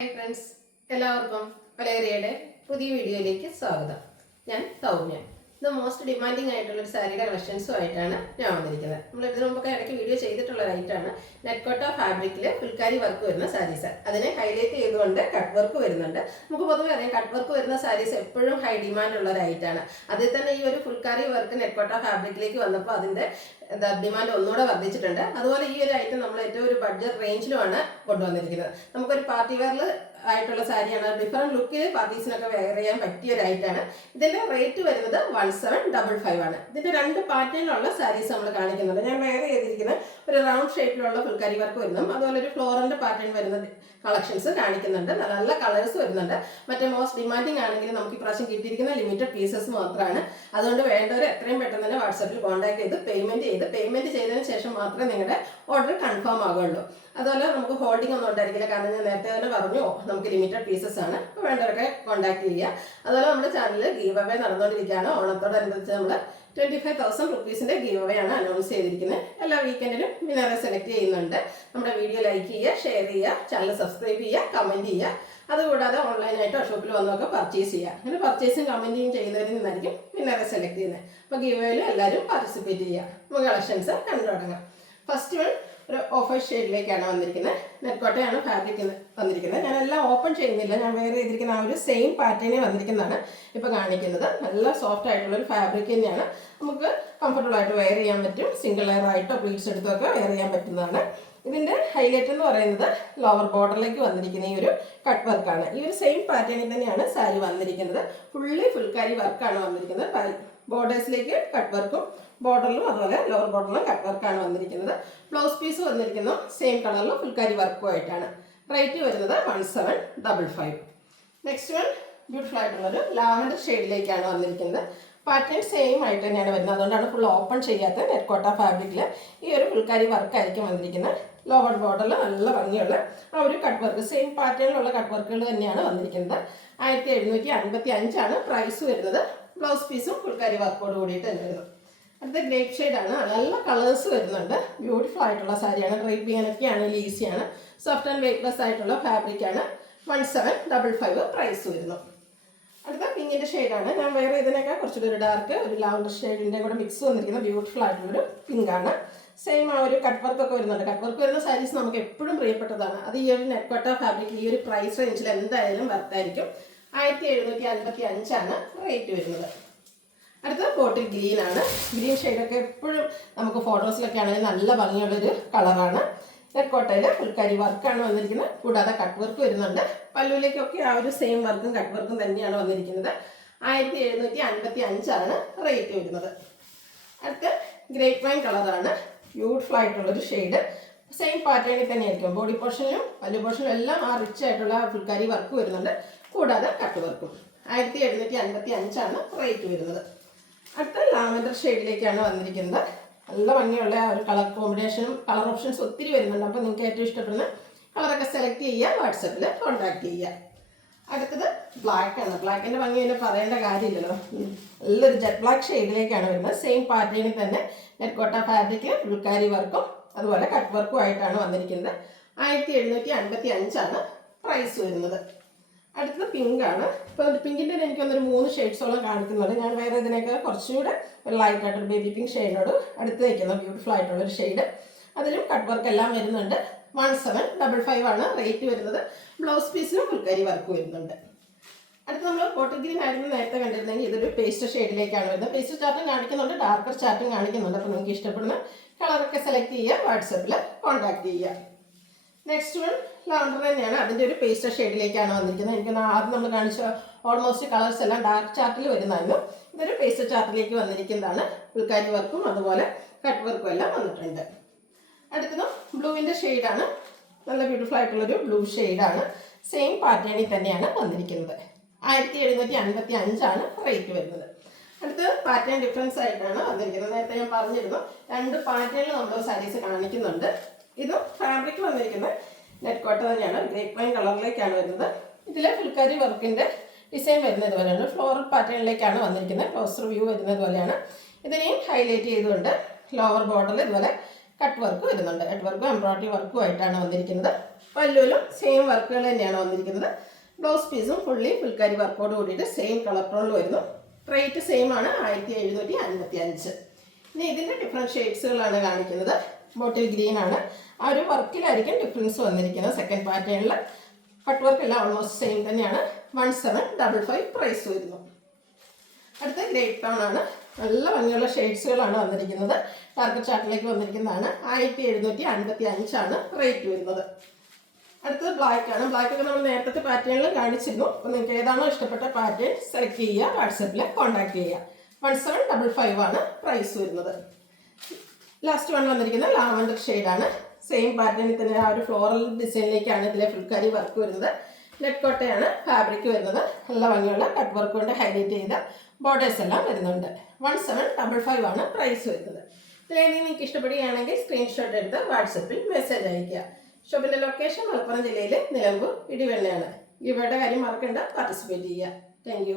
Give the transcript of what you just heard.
Hi friends, എല്ലാവർക്കും വലേറിയയുടെ പുതിയ വീഡിയോയിലേക്ക് സ്വാഗതം. ഞാൻ സൗമ്യ. ഇത് മോസ്റ്റ് ഡിമാൻഡിങ് ആയിട്ടുള്ളൊരു സാരിയുടെ കളക്ഷൻസുമായിട്ടാണ് ഞാൻ വന്നിരിക്കുന്നത്. നമ്മൾ ഇതിനു മുമ്പൊക്കെ ഇടയ്ക്ക് വീഡിയോ ചെയ്തിട്ടുള്ള ഐറ്റാണ് നെറ്റ്കോട്ട ഫാബ്രിക്കിൽ ഫുൾക്കാരി വർക്ക് വരുന്ന സാരീസ്. അതിനെ ഹൈലൈറ്റ് ചെയ്തുകൊണ്ട് കട്ട് വർക്ക് വരുന്നുണ്ട്. നമുക്ക് പൊതുവെ അറിയാം, കട്ട് വർക്ക് വരുന്ന സാരീസ് എപ്പോഴും ഹൈ ഡിമാൻഡ് ഉള്ള ഒരു ഐറ്റാണ്. അതിൽ തന്നെ ഈ ഒരു ഫുൾക്കാരി വർക്ക് നെറ്റ്കോട്ട ഫാബ്രിക്കിലേക്ക് വന്നപ്പോൾ അതിൻ്റെ ഡിമാൻഡ് ഒന്നുകൂടെ വർദ്ധിച്ചിട്ടുണ്ട്. അതുപോലെ ഈ ഒരു ഐറ്റം നമ്മൾ ഏറ്റവും ഒരു ബഡ്ജറ്റ് റേഞ്ചിലുമാണ് കൊണ്ടുവന്നിരിക്കുന്നത്. നമുക്കൊരു പാർട്ടി വെയറിൽ ആയിട്ടുള്ള സാരിയാണ്. ഡിഫറെൻറ്റ് ലുക്കിൽ പാർട്ടീസിനൊക്കെ വെയർ ചെയ്യാൻ പറ്റിയ ഒരു ഐറ്റാണ്. ഇതിൻ്റെ റേറ്റ് വരുന്നത് 1755 ആണ്. ഇതിൻ്റെ രണ്ട് പാറ്റേണിലുള്ള സാരീസ് നമ്മൾ കാണിക്കുന്നുണ്ട്. ഞാൻ വെയർ ചെയ്തിരിക്കുന്നത് ഒരു റൗണ്ട് ഷേപ്പിലുള്ള ഫുൾക്കാരി വർക്ക് വരുന്നതും അതുപോലെ ഒരു ഫ്ലോറലിൻ്റെ പാറ്റേൺ വരുന്ന കളക്ഷൻസ് കാണിക്കുന്നുണ്ട്. നല്ല കളേഴ്സ് വരുന്നുണ്ട്. മറ്റേ മോസ്റ്റ് ഡിമാൻഡിങ് ആണെങ്കിൽ നമുക്ക് ഇപ്രാവശ്യം കിട്ടിയിരിക്കുന്ന ലിമിറ്റഡ് പീസസ് മാത്രമാണ്. അതുകൊണ്ട് വേണ്ടവർ എത്രയും പെട്ടെന്ന് തന്നെ വാട്സാപ്പിൽ കോൺടാക്ട് ചെയ്ത് പേയ്മെൻറ്റ് ചെയ്തതിന് ശേഷം മാത്രമേ നിങ്ങളുടെ ഓർഡർ കൺഫേം ആകുള്ളൂ. അതുപോലെ നമുക്ക് ഹോൾഡിംഗ് ഒന്നും ഉണ്ടായിരിക്കില്ല. കാരണം ഞാൻ നേരത്തെ തന്നെ പറഞ്ഞു, നമുക്ക് ലിമിറ്റഡ് പീസസ് ആണ്. അപ്പോൾ വേണ്ടവരൊക്കെ കോൺടാക്ട് ചെയ്യുക. അതുപോലെ നമ്മുടെ ചാനലിൽ ഗീവ് അവേ നടന്നുകൊണ്ടിരിക്കുകയാണ്. ഓണത്തോടനുബന്ധിച്ച് നമ്മൾ 25,000 റുപ്പീസിൻ്റെ ഗീവ് അവേ ആണ് അനൗൺസ് ചെയ്തിരിക്കുന്നത്. എല്ലാ വീക്കെൻഡിലും വിന്നറെ സെലക്ട് ചെയ്യുന്നുണ്ട്. നമ്മുടെ വീഡിയോ ലൈക്ക് ചെയ്യുക, ഷെയർ ചെയ്യുക, ചാനൽ സബ്സ്ക്രൈബ് ചെയ്യുക, കമൻറ്റ് ചെയ്യുക. അതുകൂടാതെ ഓൺലൈനായിട്ടോ ഷോപ്പിൽ വന്നൊക്കെ പർച്ചേസ് ചെയ്യുക. അങ്ങനെ പർച്ചേസും കമൻറ്റിങ് ചെയ്യുന്നവരിൽ നിന്നായിരിക്കും വിന്നറെ സെലക്ട് ചെയ്യുന്നത്. അപ്പോൾ ഗീവ് അവേയിൽ എല്ലാവരും പാർട്ടിസിപ്പേറ്റ് ചെയ്യുക. നമുക്ക് കളക്ഷൻസ് കണ്ടു തുടങ്ങാം. ഫസ്റ്റ് വൺ ഒരു ഓഫ് ഷെയ്ഡിലേക്കാണ് വന്നിരിക്കുന്നത്. നെറ്റ്കോട്ടയാണ് ഫാബ്രിക് വന്നിരിക്കുന്നത്. ഞാൻ എല്ലാം ഓപ്പൺ ചെയ്യുന്നില്ല. ഞാൻ വെയർ ചെയ്തിരിക്കുന്ന ആ ഒരു സെയിം പാറ്റേണിൽ വന്നിരിക്കുന്നതാണ് ഇപ്പോൾ കാണിക്കുന്നത്. നല്ല സോഫ്റ്റ് ആയിട്ടുള്ളൊരു ഫാബ്രിക് തന്നെയാണ്. നമുക്ക് കംഫർട്ടബിൾ ആയിട്ട് വെയർ ചെയ്യാൻ പറ്റും. സിംഗിൾ ലെയർ ആയിട്ടോ പ്ലീറ്റ്സ് എടുത്തൊക്കെ വെയർ ചെയ്യാൻ പറ്റുന്നതാണ്. ഇതിൻ്റെ ഹൈലൈറ്റ് എന്ന് പറയുന്നത് ലോവർ ബോർഡറിലേക്ക് വന്നിരിക്കുന്ന ഈ ഒരു കട്ട് വർക്കാണ്. ഈ ഒരു സെയിം പാറ്റേണിൽ തന്നെയാണ് സാരി വന്നിരിക്കുന്നത്. ഫുൾക്കാരി വർക്കാണ് വന്നിരിക്കുന്നത്. ബോർഡേഴ്സിലേക്ക് കട്ട് വർക്കും ബോർഡറിലും അതുപോലെ ലോവർ ബോർഡറിലും കട്ട് വർക്കാണ് വന്നിരിക്കുന്നത്. ബ്ലൗസ് പീസ് വന്നിരിക്കുന്നു സെയിം കളറിലും ഫുൾക്കാരി വർക്കും ആയിട്ടാണ്. റേറ്റ് വരുന്നത് 1755. നെക്സ്റ്റ് വൺ ബ്യൂട്ടിഫുൾ ആയിട്ടുള്ളൊരു ലാവൻഡർ ഷെയ്ഡിലേക്കാണ് വന്നിരിക്കുന്നത്. പാറ്റേൺ സെയിം ആയിട്ട് തന്നെയാണ് വരുന്നത്. അതുകൊണ്ടാണ് ഫുൾ ഓപ്പൺ ചെയ്യാത്ത നെറ്റ്കോട്ട ഫാബ്രിക്കിൽ ഈ ഒരു ഫുൾക്കാരി വർക്കായിരിക്കും വന്നിരിക്കുന്നത്. ലോവർ ബോർഡറിൽ നല്ല ഭംഗിയുള്ള ആ ഒരു കട്ട് വർക്ക്, സെയിം പാറ്റേണിലുള്ള കട്ട് വർക്കുകൾ തന്നെയാണ് വന്നിരിക്കുന്നത്. 1755 ആണ് പ്രൈസ് വരുന്നത്. ബ്ലൗസ് പീസും ഫുൾക്കാരി വർക്കോട് കൂടിയിട്ട് തന്നെ വരുന്നു. അടുത്ത ഗ്രേപ്പ് ഷെയ്ഡാണ്. നല്ല കളേഴ്സ് വരുന്നുണ്ട്. ബ്യൂട്ടിഫുൾ ആയിട്ടുള്ള സാരിയാണ്. ഡ്രൈപ്പ് ചെയ്യാനൊക്കെയാണ് ഈസിയാണ്. സോഫ്റ്റ് ആൻഡ് വെയ്റ്റ്ലെസ് ആയിട്ടുള്ള ഫാബ്രിക്കാണ്. 1755 പ്രൈസ് വരുന്നു. അടുത്ത പിങ്കിൻ്റെ ഷെയ്ഡാണ്. ഞാൻ വേറെ ഇതിനൊക്കെ കുറച്ചുകൂടി ഒരു ഡാർക്ക് ഒരു ലാവൻഡർ ഷെയ്ഡിൻ്റെ കൂടെ മിക്സ് വന്നിരിക്കുന്ന ബ്യൂട്ടിഫുൾ ആയിട്ടുള്ളൊരു പിങ്കാണ്. സെയിം ആ ഒരു കട്ട് വർക്കൊക്കെ വരുന്നുണ്ട്. കട്ട് വർക്ക് വരുന്ന സാരീസ് നമുക്ക് എപ്പോഴും പ്രിയപ്പെട്ടതാണ്. അത് ഈ ഒരു നെറ്റ്കോട്ട ഫാബ്രിക് ഈ ഒരു പ്രൈസ് റേഞ്ചിൽ എന്തായാലും വർത്തായിരിക്കും. 1755 ആണ് റേറ്റ് വരുന്നത്. അടുത്തത് ബോട്ടിൽ ഗ്രീൻ ആണ്. ഗ്രീൻ ഷെയ്ഡൊക്കെ എപ്പോഴും നമുക്ക് ഫോട്ടോസിലൊക്കെ ആണെങ്കിൽ നല്ല ഭംഗിയുള്ളൊരു കളറാണ്. നെറ്റ്കോട്ടയിൽ ഫുൾക്കാരി വർക്കാണ് വന്നിരിക്കുന്നത്. കൂടാതെ കട്ട് വർക്ക് വരുന്നുണ്ട്. പല്ലുവിലേക്കൊക്കെ ആ ഒരു സെയിം വർക്കും കട്ട് വർക്കും തന്നെയാണ് വന്നിരിക്കുന്നത്. 1755 ആണ് റേറ്റ് വരുന്നത്. അടുത്ത് ഗ്രേപ്പ് വൈൻ കളറാണ്. ബ്യൂട്ടിഫുൾ ആയിട്ടുള്ളൊരു ഷെയ്ഡ്. സെയിം പാറ്റേണിൽ തന്നെയായിരിക്കും. ബോഡി പോർഷനിലും പല്ലു പോർഷനിലും എല്ലാം ആ റിച്ച് ആയിട്ടുള്ള ഫുൾക്കാരി വർക്ക് വരുന്നുണ്ട്. കൂടാതെ കട്ട് വർക്കും. 1755 ആണ് റേറ്റ് വരുന്നത്. അടുത്ത ലാവൻഡർ ഷെയ്ഡിലേക്കാണ് വന്നിരിക്കുന്നത്. നല്ല ഭംഗിയുള്ള ആ ഒരു കളർ കോമ്പിനേഷനും കളർ ഓപ്ഷൻസ് ഒത്തിരി വരുന്നുണ്ട്. അപ്പോൾ നിങ്ങൾക്ക് ഏറ്റവും ഇഷ്ടപ്പെടുന്ന കളറൊക്കെ സെലക്ട് ചെയ്യുക, വാട്സപ്പിൽ കോൺടാക്ട് ചെയ്യുക. അടുത്തത് ബ്ലാക്ക് ആണ്. ബ്ലാക്കിൻ്റെ ഭംഗി തന്നെ പറയേണ്ട കാര്യമില്ലല്ലോ. നല്ലൊരു ജെറ്റ് ബ്ലാക്ക് ഷെയ്ഡിലേക്കാണ് വരുന്നത്. സെയിം പാറ്റേണിൽ തന്നെ നെറ്റ്കോട്ട ഫാബ്രിക് ഫുൾക്കാരി വർക്കും അതുപോലെ കട്ട് വർക്കും ആയിട്ടാണ് വന്നിരിക്കുന്നത്. 1755 ആണ് പ്രൈസ് വരുന്നത്. അടുത്തത് പിങ്കാണ്. ഇപ്പോൾ പിങ്കിൻ്റെ എനിക്കൊന്നൊരു 3 ഷെയ്ഡ്സോളം കാണിക്കുന്നുണ്ട്. ഞാൻ വേറെ ഇതിനൊക്കെ കുറച്ചുകൂടെ ഒരു ലൈറ്റായിട്ടൊരു ബേബി പിങ്ക് ഷെയ്ഡിനോട് അടുത്ത് വയ്ക്കുന്ന ബ്യൂട്ടിഫുൾ ആയിട്ടുള്ളൊരു ഷെയ്ഡ്. അതിലും കട്ട് വർക്ക് എല്ലാം വരുന്നുണ്ട്. 1755 ആണ് റേറ്റ് വരുന്നത്. ബ്ലൗസ് പീസിലും ഫുൾക്കാരി വർക്ക് വരുന്നുണ്ട്. അടുത്ത് നമ്മൾ ബോട്ടിൽ ഗ്രീൻ ആയിരുന്നു നേരത്തെ കണ്ടിരുന്നെങ്കിൽ ഇതൊരു പേസ്റ്റ് ഷെയ്ഡിലേക്കാണ് വരുന്നത്. പേസ്റ്റ് ചാർട്ടും കാണിക്കുന്നുണ്ട്, ഡാർക്കർ ചാർട്ടും കാണിക്കുന്നുണ്ട്. അപ്പോൾ നിങ്ങൾക്ക് ഇഷ്ടപ്പെടുന്ന കളറൊക്കെ സെലക്ട് ചെയ്യുക, വാട്സപ്പിൽ കോൺടാക്ട് ചെയ്യുക. നെക്സ്റ്റ് വൺ ലാവൻഡർ തന്നെയാണ്. അതിൻ്റെ ഒരു പേസ്റ്റർ ഷെയ്ഡിലേക്കാണ് വന്നിരിക്കുന്നത്. എനിക്ക് ആദ്യം നമ്മൾ കാണിച്ച ഓൾമോസ്റ്റ് കളേഴ്സ് എല്ലാം ഡാർക്ക് ചാർട്ടിൽ വരുന്നതായിരുന്നു. ഇതൊരു പേസ്റ്റർ ചാർട്ടിലേക്ക് വന്നിരിക്കുന്നതാണ്. ഫുൾക്കാരി വർക്കും അതുപോലെ കട്ട് വർക്കും എല്ലാം വന്നിട്ടുണ്ട്. അടുത്തത് ബ്ലൂവിൻ്റെ ഷെയ്ഡാണ്. നല്ല ബ്യൂട്ടിഫുൾ ആയിട്ടുള്ളൊരു ബ്ലൂ ഷെയ്ഡാണ്. സെയിം പാറ്റേണിൽ തന്നെയാണ് വന്നിരിക്കുന്നത്. 1755 ആണ് റേറ്റ് വരുന്നത്. അടുത്ത് പാറ്റേൺ ഡിഫറൻസ് ആയിട്ടാണ് വന്നിരിക്കുന്നത്. നേരത്തെ ഞാൻ പറഞ്ഞിരുന്നു, രണ്ട് പാറ്റേണിൽ നമ്മൾ സാരീസ് കാണിക്കുന്നുണ്ട്. ഇതും ഫാബ്രിക് വന്നിരിക്കുന്നത് നെറ്റ്കോട്ട തന്നെയാണ്. ഗ്രേപ്പ് വൈൻ കളറിലേക്കാണ് വരുന്നത്. ഇതിൽ ഫുൾക്കാരി വർക്കിൻ്റെ ഡിസൈൻ വരുന്നത് പോലെയാണ്. ഫ്ലോറൽ പാറ്റേണിലേക്കാണ് വന്നിരിക്കുന്നത്. ക്ലോസർ വ്യൂ വരുന്നത് പോലെയാണ്. ഇതിനെയും ഹൈലൈറ്റ് ചെയ്തുകൊണ്ട് ലോവർ ബോർഡറിൽ ഇതുപോലെ കട്ട് വർക്ക് വരുന്നുണ്ട്. കട്ട് വർക്കും എംബ്രോയിഡറി വർക്കും ആയിട്ടാണ് വന്നിരിക്കുന്നത്. പല്ലുവിലും സെയിം വർക്കുകൾ തന്നെയാണ് വന്നിരിക്കുന്നത്. ബ്ലൗസ് പീസും ഫുൾക്കാരി വർക്കോട് കൂടിയിട്ട് സെയിം കളർ ടോണിൽ വരുന്നു. റേറ്റ് സെയിം ആണ്, 1755. ഇനി ഇതിൻ്റെ ഡിഫറെൻറ്റ് ഷെയ്ഡ്സുകളാണ് കാണിക്കുന്നത്. ബോട്ടിൽ ഗ്രീൻ ആണ്. ആ ഒരു വർക്കിലായിരിക്കും ഡിഫറൻസ് വന്നിരിക്കുന്നത്. സെക്കൻഡ് പാറ്റേണിൽ കട്ട് വർക്ക് എല്ലാം ഓൾമോസ്റ്റ് സെയിം തന്നെയാണ്. 1755 പ്രൈസ് വരുന്നു. അടുത്ത ഗ്രേപ്പ് ടോൺ ആണ്. നല്ല ഭംഗിയുള്ള ഷെയ്ഡ്സുകളാണ് വന്നിരിക്കുന്നത്. ഡാർക്ക് ചാർട്ടിലേക്ക് വന്നിരിക്കുന്നതാണ്. 1755 റേറ്റ് വരുന്നത്. അടുത്തത് ബ്ലാക്ക് ആണ്. ബ്ലാക്ക് ഒക്കെ നമ്മൾ നേരത്തെ പാറ്റേണിൽ കാണിച്ചിരുന്നു. അപ്പോൾ നിങ്ങൾക്ക് ഏതാണോ ഇഷ്ടപ്പെട്ട പാറ്റേൺ സെലക്ട് ചെയ്യുക, വാട്സപ്പിൽ കോൺടാക്ട് ചെയ്യുക. 1755 പ്രൈസ് വരുന്നത്. ലാസ്റ്റ് വൺ വന്നിരിക്കുന്നത് ലാവൻഡർ ഷെയ്ഡാണ്. സെയിം പാറ്റേണിൽ തന്നെ ആ ഒരു ഫ്ലോറൽ ഡിസൈനിലേക്കാണ് ഇതിലെ ഫുൾക്കാരി വർക്ക് വരുന്നത്. നെറ്റ് കോട്ടയാണ് ഫാബ്രിക് വരുന്നത്. നല്ല ഭംഗിയുള്ള കട്ട് വർക്ക് കൊണ്ട് ഹൈലൈറ്റ് ചെയ്ത ബോർഡേഴ്സ് എല്ലാം വരുന്നുണ്ട്. 1755 പ്രൈസ് വരുന്നത്. ഇതിലേതെങ്കിലും നിങ്ങൾക്ക് ഇഷ്ടപ്പെടുകയാണെങ്കിൽ സ്ക്രീൻഷോട്ട് എടുത്ത് വാട്സപ്പിൽ മെസ്സേജ് അയയ്ക്കുക. ഷോപ്പിൻ്റെ ലൊക്കേഷൻ മലപ്പുറം ജില്ലയിൽ നിലമ്പൂർ ഇടിവെണ്ണയാണ്. ഇവയുടെ കാര്യം മറക്കണ്ട, പാർട്ടിസിപ്പേറ്റ് ചെയ്യുക. താങ്ക്